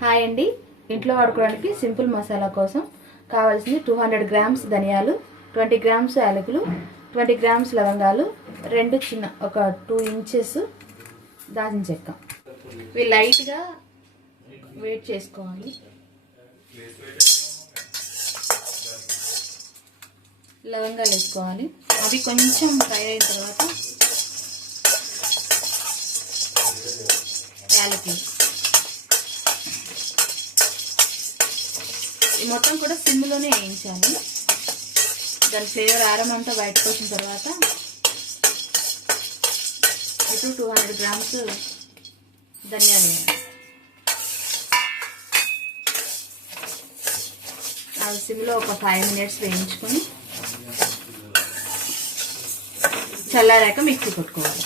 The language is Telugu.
హాయ్ అండి, ఇంట్లో వాడుకోవడానికి సింపుల్ మసాలా కోసం కావాల్సింది 200 గ్రామ్స్ ధనియాలు, 20 గ్రామ్స్ యాలకులు, 20 గ్రామ్స్ లవంగాలు, ఒక 2 ఇంచెస్ దాల్చిన చెక్క. ఇవి లైట్గా వేట్ చేసుకోవాలి. లవంగాలు వేసుకోవాలి. అవి కొంచెం ఫ్రై అయిన తర్వాత యాలకులు. ఈ మొత్తం కూడా సిమ్లోనే వేయించాలి. దాని ఫ్లేవర్ ఆరమంతా బయటకు వచ్చిన తర్వాత ఇటు 200 గ్రామ్స్ ధనియాలు వేయాలి. అది సిమ్లో ఒక 5 మినిట్స్ వేయించుకొని చల్లారాక మిక్సీ కొట్టుకోవాలి.